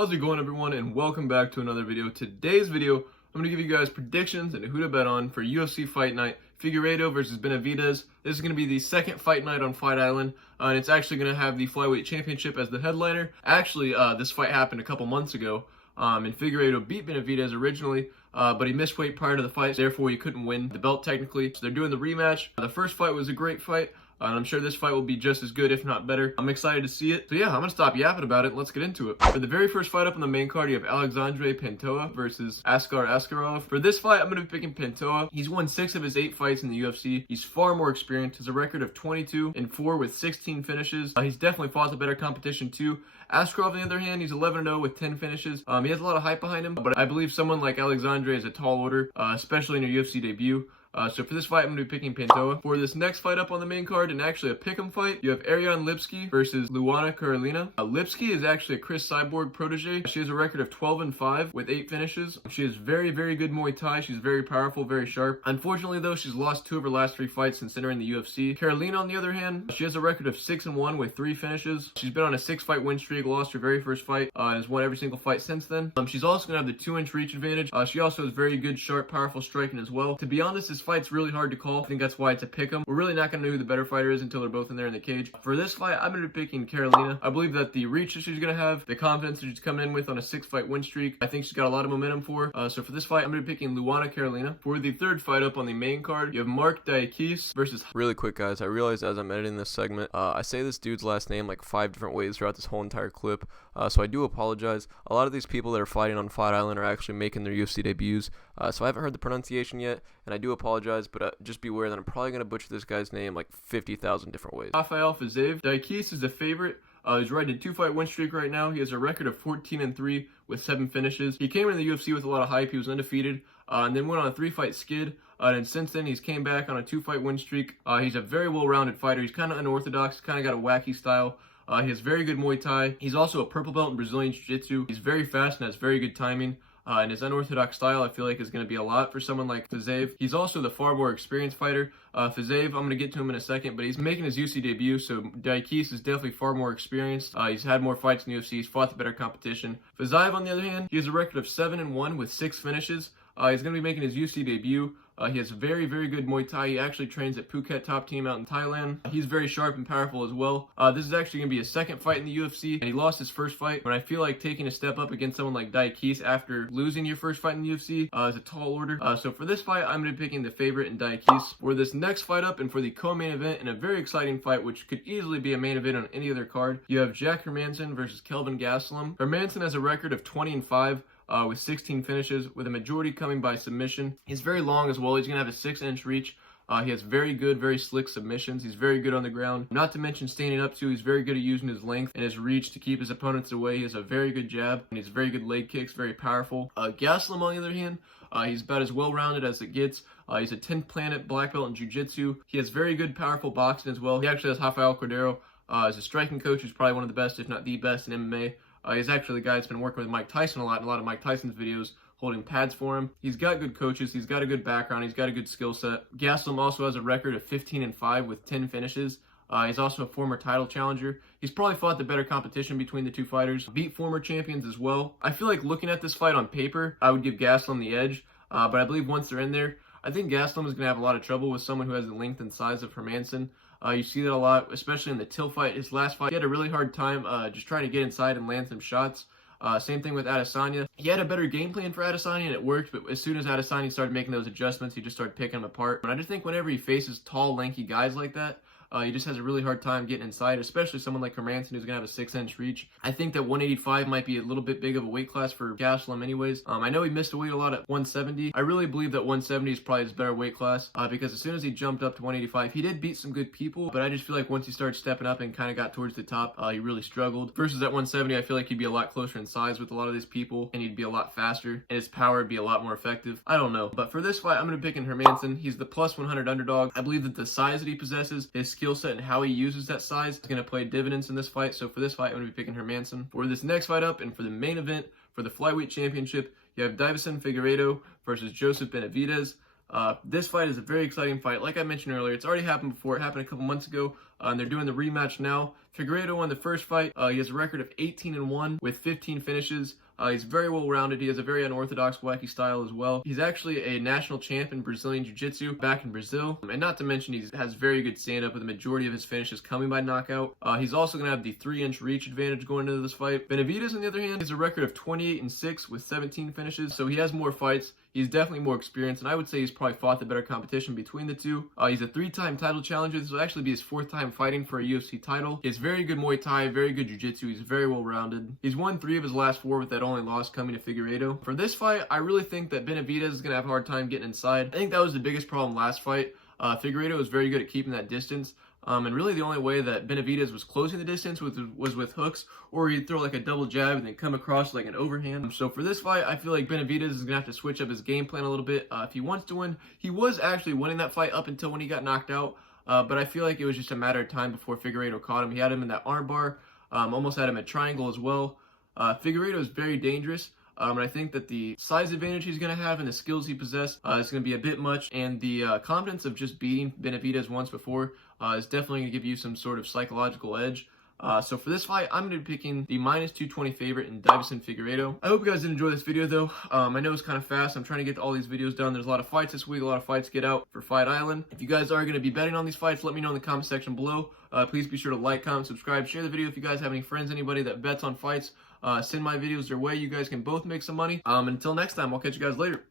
How's it going, everyone, and welcome back to another video. Today's video, I'm going to give you guys predictions and who to bet on for UFC Fight Night, Figueiredo versus Benavidez. This is going to be the second fight night on Fight Island, and it's actually going to have the Flyweight Championship as the headliner. Actually, this fight happened a couple months ago, and Figueiredo beat Benavidez originally, but he missed weight prior to the fight, therefore he couldn't win the belt technically. So they're doing the rematch. The first fight was a great fight. And I'm sure this fight will be just as good, if not better. I'm excited to see it. So yeah, I'm going to stop yapping about it and let's get into it. For the very first fight up on the main card, you have Pantoja versus Azkarov. For this fight, I'm going to be picking Pantoja. He's won 6 of his 8 fights in the UFC. He's far more experienced. He has a record of 22-4 with 16 finishes. He's definitely fought the better competition too. Azkarov, on the other hand, he's 11-0 with 10 finishes. He has a lot of hype behind him, but I believe someone like Alexandre is a tall order, especially in a UFC debut. So for this fight, I'm going to be picking Pantoja. For this next fight up on the main card, and actually a pick'em fight, you have Lipsky versus Luana Carolina. Lipsky is actually a Chris Cyborg protege. She has a record of 12-5 with 8 finishes. She is very, very good Muay Thai. She's very powerful, very sharp. Unfortunately, though, she's lost 2 of her last 3 fights since entering the UFC. Carolina, on the other hand, she has a record of 6-1 with 3 finishes. She's been on a 6-fight win streak, lost her very first fight, and has won every single fight since then. She's also going to have the 2-inch reach advantage. She also has very good, sharp, powerful striking as well. To be honest, this fight's really hard to call. I think that's why it's a pick'em. We're really not going to know who the better fighter is until they're both in there in the cage. For this fight, I'm going to be picking Carolina. I believe that the reach that she's going to have, the confidence that she's coming in with on a 6-fight win streak, I think she's got a lot of momentum for. So for this fight, I'm going to be picking Luana Carolina. For the third fight up on the main card, you have Daikis versus... Really quick, guys, I realized as I'm editing this segment, I say this dude's last name like 5 different ways throughout this whole entire clip, so I do apologize. A lot of these people that are fighting on Fight Island are actually making their UFC debuts, so I haven't heard the pronunciation yet, and I do apologize, but just be aware that I'm probably going to butcher this guy's name like 50,000 different ways. Figueiredo. Daikis is the favorite. He's riding a 2-fight win streak right now. He has a record of 14-3 with 7 finishes. He came into the UFC with a lot of hype. He was undefeated, and then went on a 3-fight skid. And since then, he's came back on a 2-fight win streak. He's a very well-rounded fighter. He's kind of unorthodox. He's kind of got a wacky style. He has very good Muay Thai. He's also a purple belt in Brazilian Jiu-Jitsu. He's very fast and has very good timing. And his unorthodox style, I feel like, is going to be a lot for someone like Figueiredo. He's also the far more experienced fighter. Figueiredo, I'm going to get to him in a second, but he's making his UFC debut, so Daikis is definitely far more experienced. He's had more fights in the UFC. He's fought the better competition. Figueiredo, on the other hand, he has a record of 7-1 with 6 finishes. He's going to be making his UFC debut. He has very, very good Muay Thai. He actually trains at Phuket Top Team out in Thailand. He's very sharp and powerful as well. This is actually going to be his second fight in the UFC, and he lost his first fight. But I feel like taking a step up against someone like Daikis after losing your first fight in the UFC is a tall order. So for this fight, I'm going to be picking the favorite in Daikis. For this next fight up and for the co-main event, in a very exciting fight, which could easily be a main event on any other card, you have Jack Hermansson versus Kelvin Gastelum. Hermansson has a record of 20-5. With 16 finishes, with a majority coming by submission. He's very long as well. He's going to have a 6-inch reach. He has very good, very slick submissions. He's very good on the ground. Not to mention standing up too. He's very good at using his length and his reach to keep his opponents away. He has a very good jab, and he's very good leg kicks, very powerful. Gastelum, on the other hand, he's about as well-rounded as it gets. He's a 10th planet black belt in Jiu-Jitsu. He has very good, powerful boxing as well. He actually has Rafael Cordeiro as a striking coach, who's probably one of the best, if not the best, in MMA. He's actually the guy that's been working with Mike Tyson a lot of Mike Tyson's videos, holding pads for him. He's got good coaches. He's got a good background. He's got a good skill set. Gastelum also has a record of 15-5 with 10 finishes. He's also a former title challenger. He's probably fought the better competition between the two fighters. Beat former champions as well. I feel like looking at this fight on paper, I would give Gastelum the edge. But I believe once they're in there, I think Gastelum is going to have a lot of trouble with someone who has the length and size of Hermansson. You see that a lot, especially in the Till fight. His last fight, he had a really hard time just trying to get inside and land some shots. Same thing with Adesanya. He had a better game plan for Adesanya and it worked, but as soon as Adesanya started making those adjustments, he just started picking him apart. And I just think whenever he faces tall, lanky guys like that, he just has a really hard time getting inside, especially someone like Hermansson who's going to have a 6-inch reach. I think that 185 might be a little bit big of a weight class for Gastelum anyways. I know he missed a weight a lot at 170. I really believe that 170 is probably his better weight class because as soon as he jumped up to 185, he did beat some good people, but I just feel like once he started stepping up and kind of got towards the top, he really struggled. Versus at 170, I feel like he'd be a lot closer in size with a lot of these people, and he'd be a lot faster, and his power would be a lot more effective. I don't know, but for this fight, I'm going to pick in Hermansson. He's the plus 100 underdog. I believe that the size that he possesses, his skill set, and how he uses that size is going to play dividends in this fight. So for this fight, I'm going to be picking Hermansson. For this next fight up and for the main event for the Flyweight Championship, you have Figueiredo versus Joseph Benavidez. This fight is a very exciting fight. Like I mentioned earlier, it's already happened before. It happened a couple months ago. and they're doing the rematch now. Figueiredo won the first fight. He has a record of 18-1 with 15 finishes. He's very well-rounded. He has a very unorthodox, wacky style as well. He's actually a national champ in Brazilian Jiu-Jitsu back in Brazil. And not to mention, he has very good stand-up with the majority of his finishes coming by knockout. He's also going to have the 3-inch reach advantage going into this fight. Benavidez, on the other hand, has a record of 28-6 with 17 finishes, so he has more fights. He's definitely more experienced, and I would say he's probably fought the better competition between the two. He's a 3-time title challenger. This will actually be his 4th time fighting for a UFC title. He has very good Muay Thai, very good Jiu-Jitsu. He's very well-rounded. He's won 3 of his last 4 with that only loss coming to Figueiredo. For this fight, I really think that Benavidez is going to have a hard time getting inside. I think that was the biggest problem last fight. Figueiredo was very good at keeping that distance. And really the only way that Benavidez was closing the distance was with hooks, or he'd throw like a double jab and then come across like an overhand. So for this fight, I feel like Benavidez is going to have to switch up his game plan a little bit if he wants to win. He was actually winning that fight up until when he got knocked out, but I feel like it was just a matter of time before Figueiredo caught him. He had him in that arm bar, almost had him at triangle as well. Figueiredo is very dangerous. And I think that the size advantage he's going to have and the skills he possesses is going to be a bit much. And the confidence of just beating Benavidez once before is definitely going to give you some sort of psychological edge. So for this fight, I'm going to be picking the -220 favorite in Daikis Figueiredo. I hope you guys did enjoy this video, though. I know it's kind of fast. I'm trying to get all these videos done. There's a lot of fights this week, a lot of fights get out for Fight Island. If you guys are going to be betting on these fights, let me know in the comment section below. Please be sure to like, comment, subscribe, share the video. If you guys have any friends, anybody that bets on fights, send my videos their way. You guys can both make some money. Until next time, I'll catch you guys later.